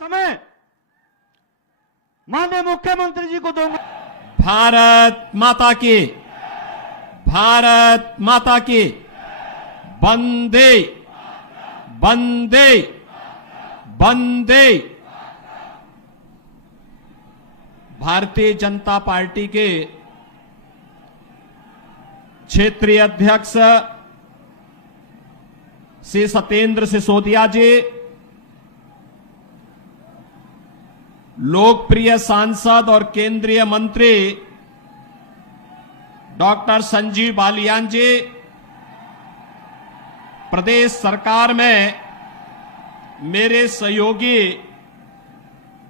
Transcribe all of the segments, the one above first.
समय माननीय मुख्यमंत्री जी को दूंगा। भारत माता की, भारत माता की, वंदे वंदे वंदे। भारतीय जनता पार्टी के क्षेत्रीय अध्यक्ष श्री सत्येंद्र सिसोदिया जी, लोकप्रिय सांसद और केंद्रीय मंत्री डॉक्टर संजीव बालियान जी, प्रदेश सरकार में मेरे सहयोगी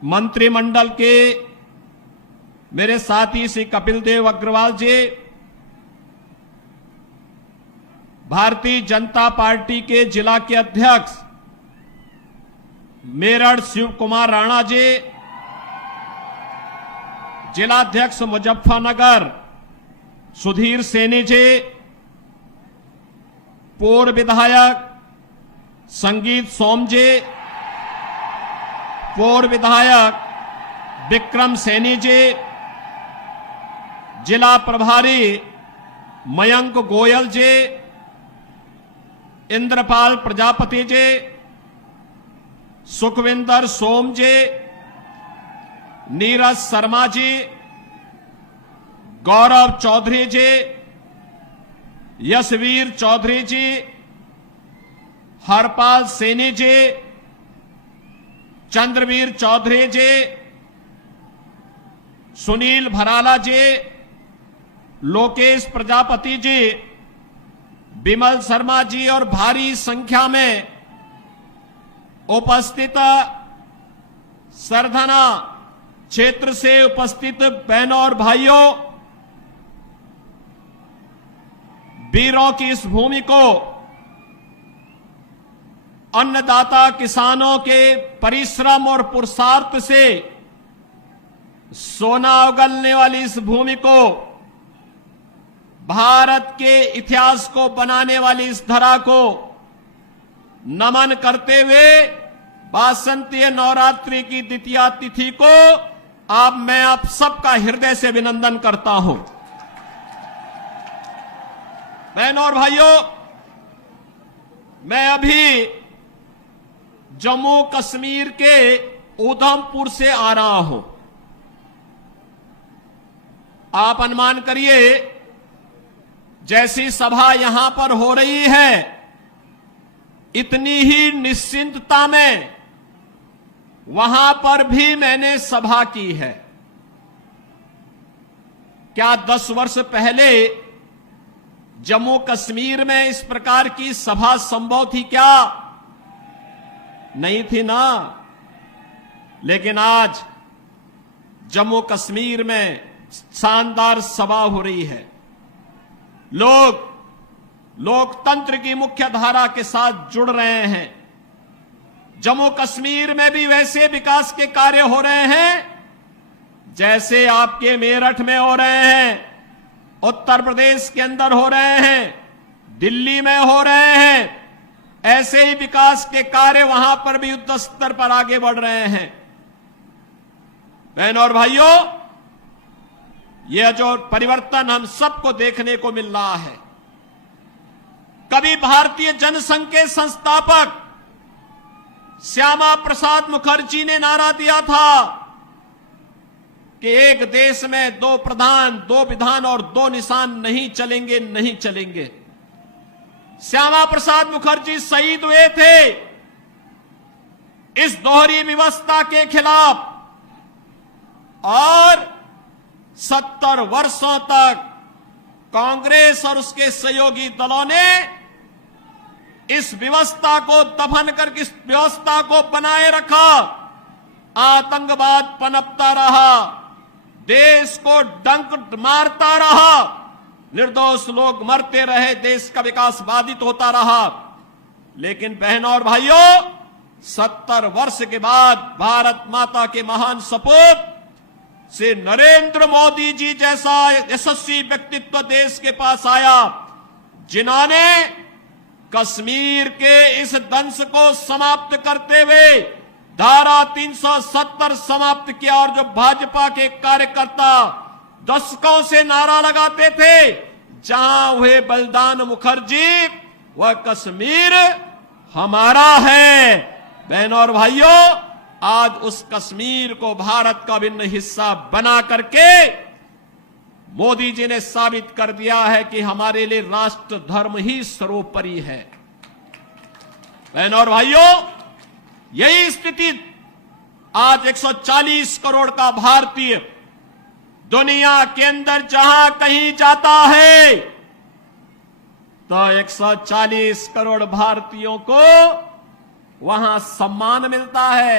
मंत्रिमंडल के मेरे साथी श्री कपिल देव अग्रवाल जी, भारतीय जनता पार्टी के जिला के अध्यक्ष मेरठ शिव कुमार राणा जी, जिलाध्यक्ष मुजफ्फरनगर सुधीर सैनी जी, पूर्व विधायक संगीत सोम जी, पूर्व विधायक विक्रम सैनी जी, जिला प्रभारी मयंक गोयल जी, इंद्रपाल प्रजापति जी, सुखविंदर सोम जी, नीरज शर्मा जी, गौरव चौधरी जी, यशवीर चौधरी जी, हरपाल सैनी जी, चंद्रवीर चौधरी जी, सुनील भराला जी, लोकेश प्रजापति जी, विमल शर्मा जी और भारी संख्या में उपस्थित सरधना क्षेत्र से उपस्थित बहनों और भाइयों, वीरों की इस भूमि को अन्नदाता किसानों के परिश्रम और पुरुषार्थ से सोना उगलने वाली इस भूमि को, भारत के इतिहास को बनाने वाली इस धरा को नमन करते हुए वासंतीय नवरात्रि की द्वितीया तिथि को मैं आप सबका हृदय से अभिनंदन करता हूं। बहनों और भाइयों, मैं अभी जम्मू कश्मीर के उधमपुर से आ रहा हूं। आप अनुमान करिए, जैसी सभा यहां पर हो रही है, इतनी ही निश्चिंतता में वहां पर भी मैंने सभा की है। क्या 10 वर्ष पहले जम्मू कश्मीर में इस प्रकार की सभा संभव थी? क्या नहीं थी ना। लेकिन आज जम्मू कश्मीर में शानदार सभा हो रही है। लोग लोकतंत्र की मुख्य धारा के साथ जुड़ रहे हैं। जम्मू कश्मीर में भी वैसे विकास के कार्य हो रहे हैं जैसे आपके मेरठ में हो रहे हैं, उत्तर प्रदेश के अंदर हो रहे हैं, दिल्ली में हो रहे हैं। ऐसे ही विकास के कार्य वहां पर भी युद्ध स्तर पर आगे बढ़ रहे हैं। बहनों और भाइयों, यह जो परिवर्तन हम सबको देखने को मिल रहा है, कभी भारतीय जनसंघ के संस्थापक श्यामा प्रसाद मुखर्जी ने नारा दिया था कि एक देश में 2 प्रधान, 2 विधान और 2 निशान नहीं चलेंगे, नहीं चलेंगे। श्यामा प्रसाद मुखर्जी शहीद हुए थे इस दोहरी व्यवस्था के खिलाफ, और 70 वर्षों तक कांग्रेस और उसके सहयोगी दलों ने इस व्यवस्था को दफन करके इस व्यवस्था को बनाए रखा। आतंकवाद पनपता रहा, देश को डंक मारता रहा, निर्दोष लोग मरते रहे, देश का विकास बाधित होता रहा। लेकिन बहनों और भाइयों, 70 वर्ष के बाद भारत माता के महान सपूत से नरेंद्र मोदी जी जैसा यशस्वी व्यक्तित्व देश के पास आया, जिन्होंने कश्मीर के इस दंश को समाप्त करते हुए धारा 370 समाप्त किया और जो भाजपा के कार्यकर्ता दशकों से नारा लगाते थे जहां हुए बलिदान मुखर्जी वह कश्मीर हमारा है। बहनों और भाइयों, आज उस कश्मीर को भारत का भिन्न हिस्सा बना करके मोदी जी ने साबित कर दिया है कि हमारे लिए राष्ट्र धर्म ही सर्वोपरि है। बहनों और भाइयों, यही स्थिति आज 140 करोड़ का भारतीय दुनिया के अंदर जहां कहीं जाता है तो 140 करोड़ भारतीयों को वहां सम्मान मिलता है।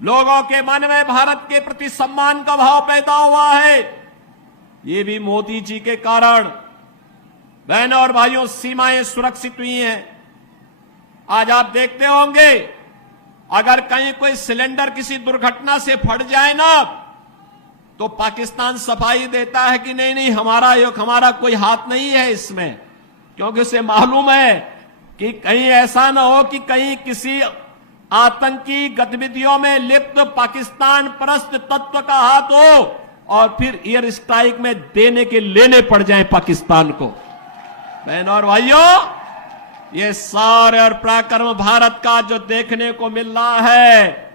लोगों के मन में भारत के प्रति सम्मान का भाव पैदा हुआ है। ये भी मोदी जी के कारण। बहनों और भाइयों, सीमाएं सुरक्षित हुई हैं। आज आप देखते होंगे अगर कहीं कोई सिलेंडर किसी दुर्घटना से फट जाए ना तो पाकिस्तान सफाई देता है कि नहीं नहीं हमारा कोई हाथ नहीं है इसमें, क्योंकि उसे मालूम है कि कहीं ऐसा ना हो कि कहीं किसी आतंकी गतिविधियों में लिप्त पाकिस्तान परस्त तत्व का हाथ हो और फिर एयर स्ट्राइक में देने के लेने पड़ जाए पाकिस्तान को। बहनों और भाइयों, ये शौर्य और पराक्रम भारत का जो देखने को मिल रहा है,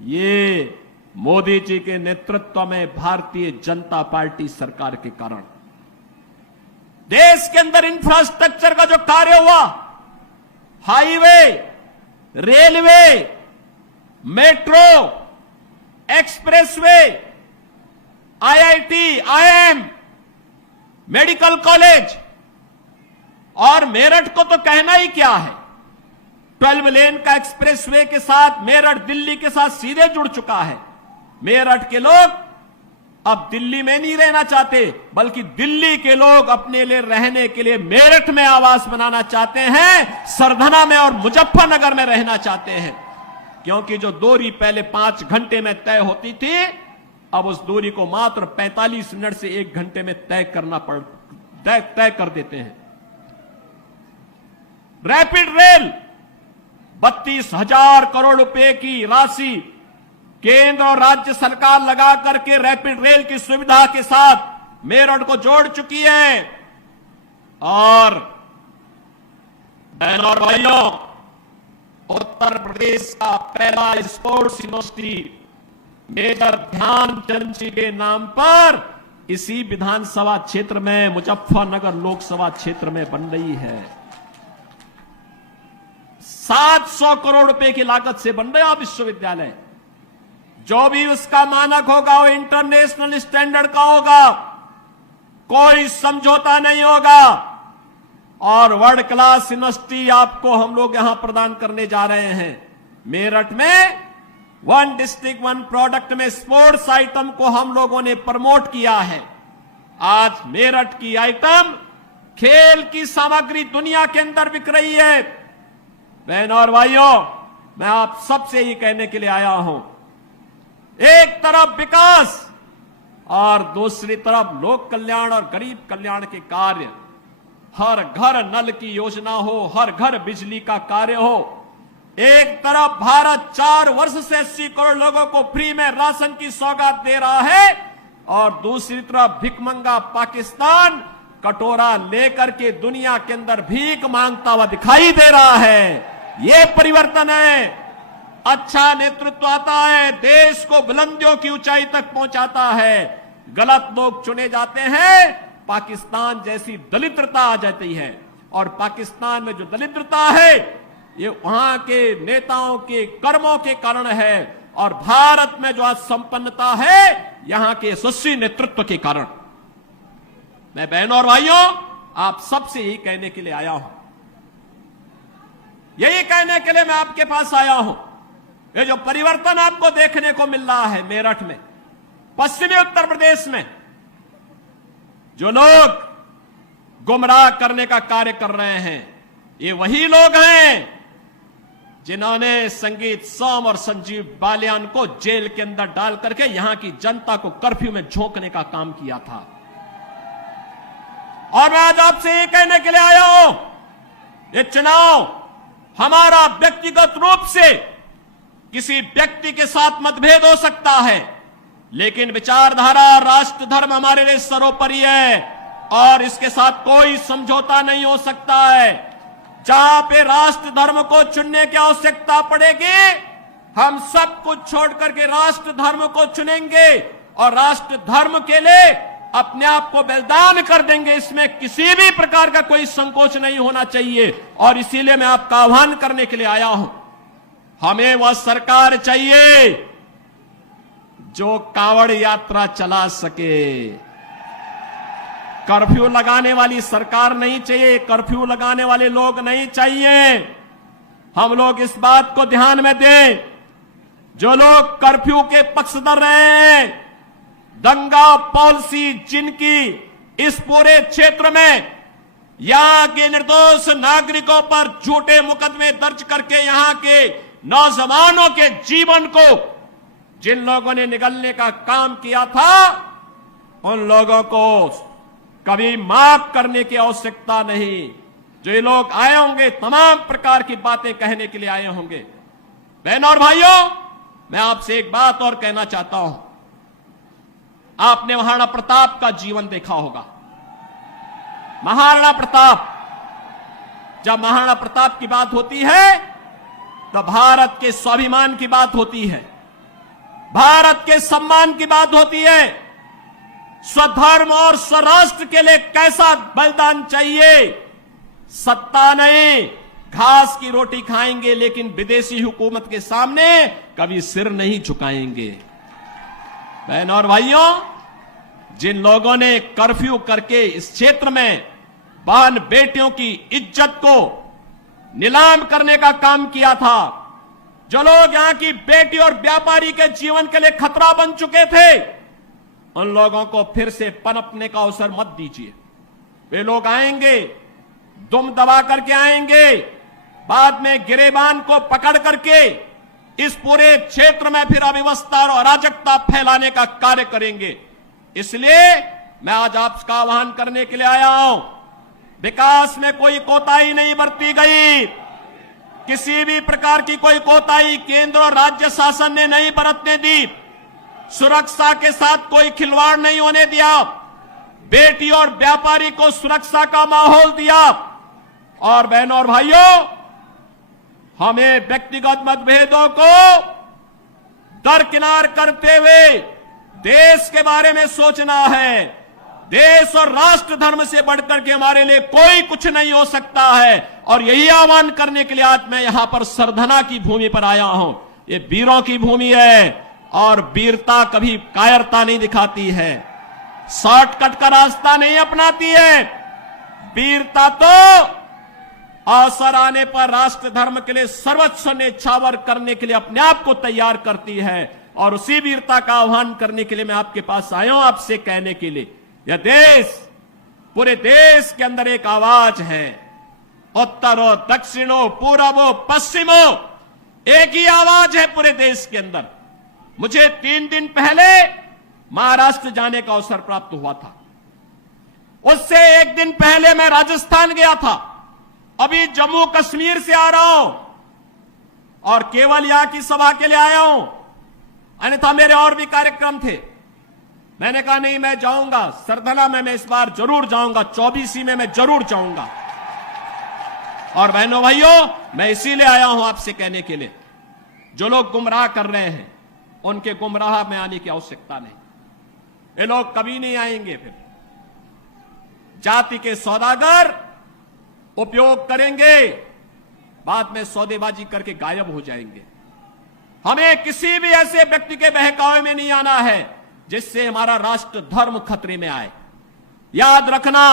ये मोदी जी के नेतृत्व में भारतीय जनता पार्टी सरकार के कारण। देश के अंदर इंफ्रास्ट्रक्चर का जो कार्य हुआ, highway, railway, metro, expressway, IIT, IIM, medical college और मेरठ को तो कहना ही क्या है। 12 लेन का एक्सप्रेसवे के साथ मेरठ दिल्ली के साथ सीधे जुड़ चुका है। मेरठ के लोग अब दिल्ली में नहीं रहना चाहते, बल्कि दिल्ली के लोग अपने लिए रहने के लिए मेरठ में आवास बनाना चाहते हैं, सरधना में और मुजफ्फरनगर में रहना चाहते हैं। क्योंकि जो दूरी पहले 5 घंटे में तय होती थी, अब उस दूरी को मात्र 45 मिनट से 1 घंटे में तय कर देते हैं। रैपिड रेल 32,000 करोड़ रुपए की राशि केंद्र और राज्य सरकार लगा करके रैपिड रेल की सुविधा के साथ मेरठ को जोड़ चुकी है। और बहनों और भाइयों, उत्तर प्रदेश का पहला स्पोर्ट्स यूनिवर्सिटी मेजर ध्यानचंद जी के नाम पर इसी विधानसभा क्षेत्र में, मुजफ्फरनगर लोकसभा क्षेत्र में बन रही है। 700 करोड़ रुपए की लागत से बन रहा विश्वविद्यालय। जो भी उसका मानक होगा वो इंटरनेशनल स्टैंडर्ड का होगा, कोई समझौता नहीं होगा। और वर्ल्ड क्लास यूनिवर्सिटी आपको हम लोग यहां प्रदान करने जा रहे हैं। मेरठ में 1 डिस्ट्रिक्ट 1 प्रोडक्ट में स्पोर्ट्स आइटम को हम लोगों ने प्रमोट किया है। आज मेरठ की आइटम खेल की सामग्री दुनिया के अंदर बिक रही है। बहनों और भाइयों, मैं आप सबसे ये कहने के लिए आया हूं, एक तरफ विकास और दूसरी तरफ लोक कल्याण और गरीब कल्याण के कार्य। हर घर नल की योजना हो, हर घर बिजली का कार्य हो। एक तरफ भारत 4 वर्ष से 80 करोड़ लोगों को फ्री में राशन की सौगात दे रहा है और दूसरी तरफ भिखमंगा पाकिस्तान कटोरा लेकर के दुनिया के अंदर भीख मांगता हुआ दिखाई दे रहा है। ये परिवर्तन है। अच्छा नेतृत्व आता है, देश को बुलंदियों की ऊंचाई तक पहुंचाता है। गलत लोग चुने जाते हैं, पाकिस्तान जैसी दलिद्रता आ जाती है। और पाकिस्तान में जो दलिद्रता है ये वहां के नेताओं के कर्मों के कारण है, और भारत में जो आज संपन्नता है यहां के यशस्वी नेतृत्व के कारण। मैं बहनों और भाइयों, आप सबसे यही कहने के लिए आया हूं, यही कहने के लिए मैं आपके पास आया हूं। ये जो परिवर्तन आपको देखने को मिल रहा है मेरठ में, पश्चिमी उत्तर प्रदेश में, जो लोग गुमराह करने का कार्य कर रहे हैं, ये वही लोग हैं जिन्होंने संगीत सोम और संजीव बालियान को जेल के अंदर डाल करके यहां की जनता को कर्फ्यू में झोंकने का काम किया था। और मैं आज आपसे ये कहने के लिए आया हूं, ये चुनाव हमारा व्यक्तिगत रूप से किसी व्यक्ति के साथ मतभेद हो सकता है, लेकिन विचारधारा, राष्ट्र धर्म हमारे लिए सर्वोपरि है और इसके साथ कोई समझौता नहीं हो सकता है। जहां पे राष्ट्र धर्म को चुनने की आवश्यकता पड़ेगी, हम सब कुछ छोड़ करके राष्ट्र धर्म को चुनेंगे और राष्ट्र धर्म के लिए अपने आप को बलिदान कर देंगे। इसमें किसी भी प्रकार का कोई संकोच नहीं होना चाहिए और इसीलिए मैं आपका आह्वान करने के लिए आया हूं। हमें वह सरकार चाहिए जो कांवड़ यात्रा चला सके। कर्फ्यू लगाने वाली सरकार नहीं चाहिए, कर्फ्यू लगाने वाले लोग नहीं चाहिए। हम लोग इस बात को ध्यान में दें, जो लोग कर्फ्यू के पक्षधर रहे हैं, दंगा पॉलिसी जिनकी इस पूरे क्षेत्र में यहां के निर्दोष नागरिकों पर झूठे मुकदमे दर्ज करके यहां के नौजवानों के जीवन को जिन लोगों ने निगलने का काम किया था, उन लोगों को कभी माफ करने की आवश्यकता नहीं। जो ये लोग आए होंगे तमाम प्रकार की बातें कहने के लिए आए होंगे। बहनों और भाइयों, मैं आपसे एक बात और कहना चाहता हूं। आपने महाराणा प्रताप का जीवन देखा होगा। महाराणा प्रताप, जब महाराणा प्रताप की बात होती है तो भारत के स्वाभिमान की बात होती है, भारत के सम्मान की बात होती है। स्वधर्म और स्वराष्ट्र के लिए कैसा बलिदान चाहिए। सत्ता नहीं, घास की रोटी खाएंगे, लेकिन विदेशी हुकूमत के सामने कभी सिर नहीं झुकाएंगे। बहनों और भाइयों, जिन लोगों ने कर्फ्यू करके इस क्षेत्र में बहन बेटियों की इज्जत को नीलाम करने का काम किया था, जो लोग यहां की बेटी और व्यापारी के जीवन के लिए खतरा बन चुके थे, उन लोगों को फिर से पनपने का अवसर मत दीजिए। वे लोग आएंगे, दुम दबा करके आएंगे, बाद में गिरेबान को पकड़ करके इस पूरे क्षेत्र में फिर अव्यवस्था और अराजकता फैलाने का कार्य करेंगे। इसलिए मैं आज आपका आह्वान करने के लिए आया हूं। विकास में कोई कोताही नहीं बरती गई, किसी भी प्रकार की कोई कोताही केंद्र और राज्य शासन ने नहीं बरतने दी। सुरक्षा के साथ कोई खिलवाड़ नहीं होने दिया, बेटी और व्यापारी को सुरक्षा का माहौल दिया। और बहनों और भाइयों, हमें व्यक्तिगत मतभेदों को दरकिनार करते हुए देश के बारे में सोचना है। देश और राष्ट्र धर्म से बढ़कर के हमारे लिए कोई कुछ नहीं हो सकता है। और यही आह्वान करने के लिए आज मैं यहां पर सरधना की भूमि पर आया हूं। ये वीरों की भूमि है और वीरता कभी कायरता नहीं दिखाती है, शॉर्टकट का रास्ता नहीं अपनाती है। वीरता तो अवसर आने पर राष्ट्र धर्म के लिए सर्वस्व न्यौछावर करने के लिए अपने आप को तैयार करती है। और उसी वीरता का आह्वान करने के लिए मैं आपके पास आया हूं, आपसे कहने के लिए, यह देश, पूरे देश के अंदर एक आवाज है। उत्तरो, दक्षिणों, पूर्वो, पश्चिमो, एक ही आवाज है पूरे देश के अंदर। मुझे 3 दिन पहले महाराष्ट्र जाने का अवसर प्राप्त हुआ था। उससे 1 दिन पहले मैं राजस्थान गया था। अभी जम्मू कश्मीर से आ रहा हूं और केवल यहां की सभा के लिए आया हूं, अन्यथा मेरे और भी कार्यक्रम थे। मैंने कहा नहीं, मैं जाऊंगा सरधना में, मैं इस बार जरूर जाऊंगा, 24 में मैं जरूर जाऊंगा। और बहनों भाइयों, मैं इसीलिए आया हूं आपसे कहने के लिए, जो लोग गुमराह कर रहे हैं उनके गुमराह में आने की आवश्यकता नहीं। ये लोग कभी नहीं आएंगे। फिर जाति के सौदागर उपयोग करेंगे, बाद में सौदेबाजी करके गायब हो जाएंगे। हमें किसी भी ऐसे व्यक्ति के बहकावे में नहीं आना है जिससे हमारा राष्ट्र धर्म खतरे में आए। याद रखना,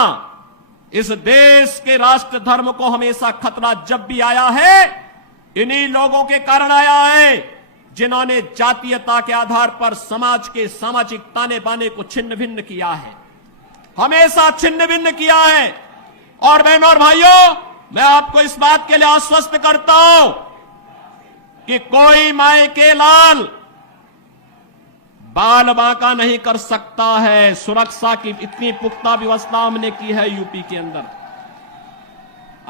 इस देश के राष्ट्र धर्म को हमेशा खतरा जब भी आया है, इन्हीं लोगों के कारण आया है जिन्होंने जातीयता के आधार पर समाज के सामाजिक ताने बाने को छिन्न भिन्न किया है, हमेशा छिन्न भिन्न किया है। और बहनों और भाइयों, मैं आपको इस बात के लिए आश्वस्त करता हूं कि कोई माए के लाल बाल बांका नहीं कर सकता है। सुरक्षा की इतनी पुख्ता व्यवस्था हमने की है यूपी के अंदर।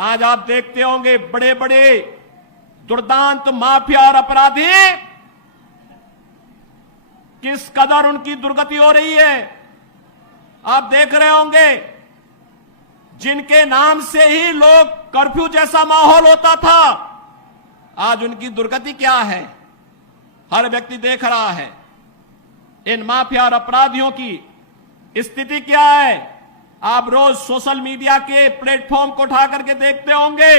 आज आप देखते होंगे बड़े बड़े दुर्दांत माफिया और अपराधी किस कदर उनकी दुर्गति हो रही है। आप देख रहे होंगे, जिनके नाम से ही लोग कर्फ्यू जैसा माहौल होता था, आज उनकी दुर्गति क्या है, हर व्यक्ति देख रहा है। इन माफिया और अपराधियों की स्थिति क्या है, आप रोज सोशल मीडिया के प्लेटफॉर्म को उठा करके देखते होंगे।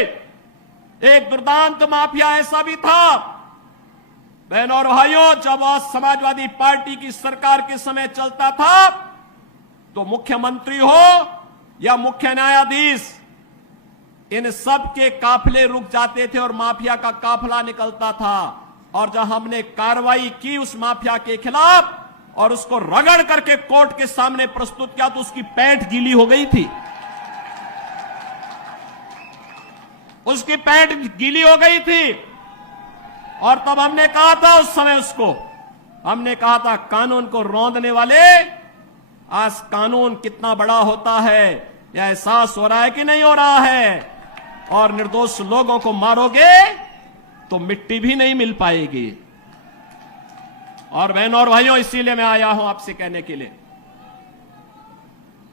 एक दुर्दांत माफिया ऐसा भी था, बहनों और भाइयों, जब वह समाजवादी पार्टी की सरकार के समय चलता था तो मुख्यमंत्री हो या मुख्य न्यायाधीश, इन सब के काफिले रुक जाते थे और माफिया का काफिला निकलता था। और जब हमने कार्रवाई की उस माफिया के खिलाफ और उसको रगड़ करके कोर्ट के सामने प्रस्तुत किया तो उसकी पैंट गीली हो गई थी, उसकी पैंट गीली हो गई थी। और तब हमने कहा था, उस समय उसको हमने कहा था, कानून को रौंदने वाले, आज कानून कितना बड़ा होता है यह एहसास हो रहा है कि नहीं हो रहा है। और निर्दोष लोगों को मारोगे तो मिट्टी भी नहीं मिल पाएगी। और बहनों और भाइयों, इसीलिए मैं आया हूं आपसे कहने के लिए,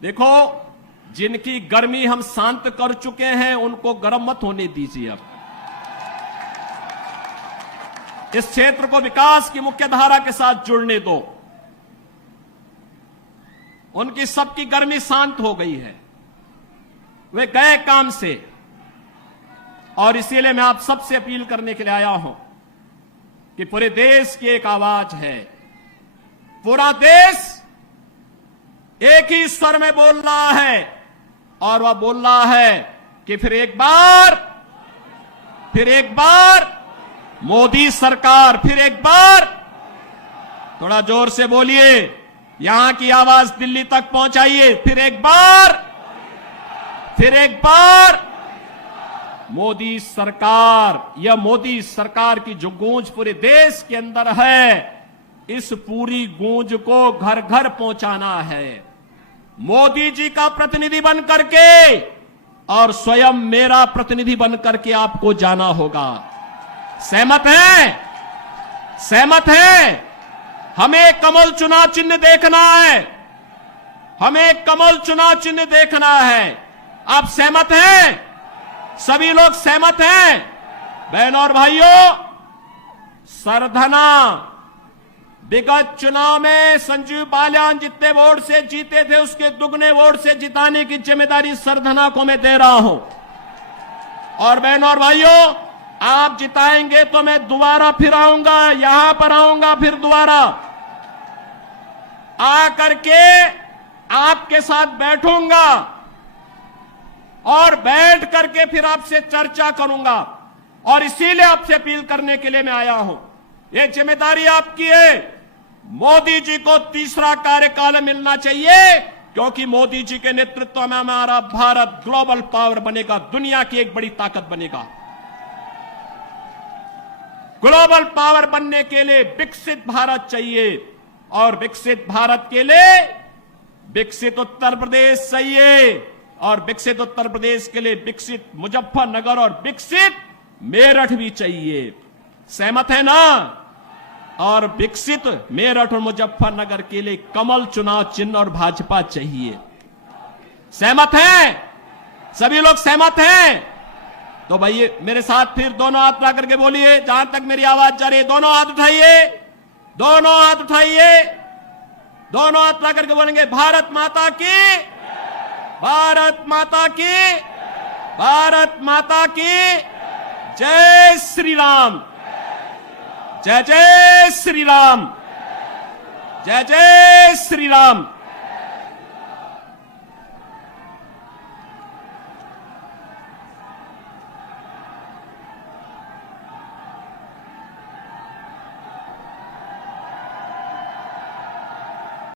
देखो, जिनकी गर्मी हम शांत कर चुके हैं उनको गर्म मत होने दीजिए। अब इस क्षेत्र को विकास की मुख्य धारा के साथ जुड़ने दो। उनकी सबकी गर्मी शांत हो गई है, वे गए काम से। और इसीलिए मैं आप सबसे अपील करने के लिए आया हूं कि पूरे देश की एक आवाज है, पूरा देश एक ही स्वर में बोल रहा है। और वह बोल रहा है कि फिर एक बार मोदी सरकार, फिर एक बार, थोड़ा जोर से बोलिए, यहां की आवाज दिल्ली तक पहुंचाइए, फिर एक बार मोदी सरकार। यह मोदी सरकार की जो गूंज पूरे देश के अंदर है, इस पूरी गूंज को घर घर पहुंचाना है। मोदी जी का प्रतिनिधि बन करके और स्वयं मेरा प्रतिनिधि बन करके आपको जाना होगा। सहमत हैं? सहमत हैं? हमें कमल चुनाव चिन्ह देखना है, हमें कमल चुनाव चिन्ह देखना है। आप सहमत हैं? सभी लोग सहमत हैं? बहनों और भाइयों, सरधना विगत चुनाव में संजीव बालियान जितने वोट से जीते थे उसके दुगने वोट से जिताने की जिम्मेदारी सरधना को मैं दे रहा हूं। और बहनों और भाइयों, आप जिताएंगे तो मैं दोबारा फिर आऊंगा, यहां पर आऊंगा, फिर दोबारा आकर के आपके साथ बैठूंगा और बैठ करके फिर आपसे चर्चा करूंगा। और इसीलिए आपसे अपील करने के लिए मैं आया हूं, यह जिम्मेदारी आपकी है। मोदी जी को तीसरा कार्यकाल मिलना चाहिए, क्योंकि मोदी जी के नेतृत्व में हमारा भारत ग्लोबल पावर बनेगा, दुनिया की एक बड़ी ताकत बनेगा। ग्लोबल पावर बनने के लिए विकसित भारत चाहिए, और विकसित भारत के लिए विकसित उत्तर प्रदेश चाहिए, और विकसित उत्तर प्रदेश के लिए विकसित मुजफ्फरनगर और विकसित मेरठ भी चाहिए। सहमत है ना? और विकसित मेरठ और मुजफ्फरनगर के लिए कमल चुनाव चिन्ह और भाजपा चाहिए। सहमत हैं? सभी लोग सहमत हैं? तो भाई मेरे साथ फिर दोनों हाथ ला करके बोलिए, जहां तक मेरी आवाज जा रही है, दोनों हाथ उठाइए, दोनों हाथ उठाइए, दोनों हाथ ला करके बोलेंगे, भारत माता की, भारत माता की, भारत माता की जय श्री राम, जय जय श्री राम, जय जय श्री राम।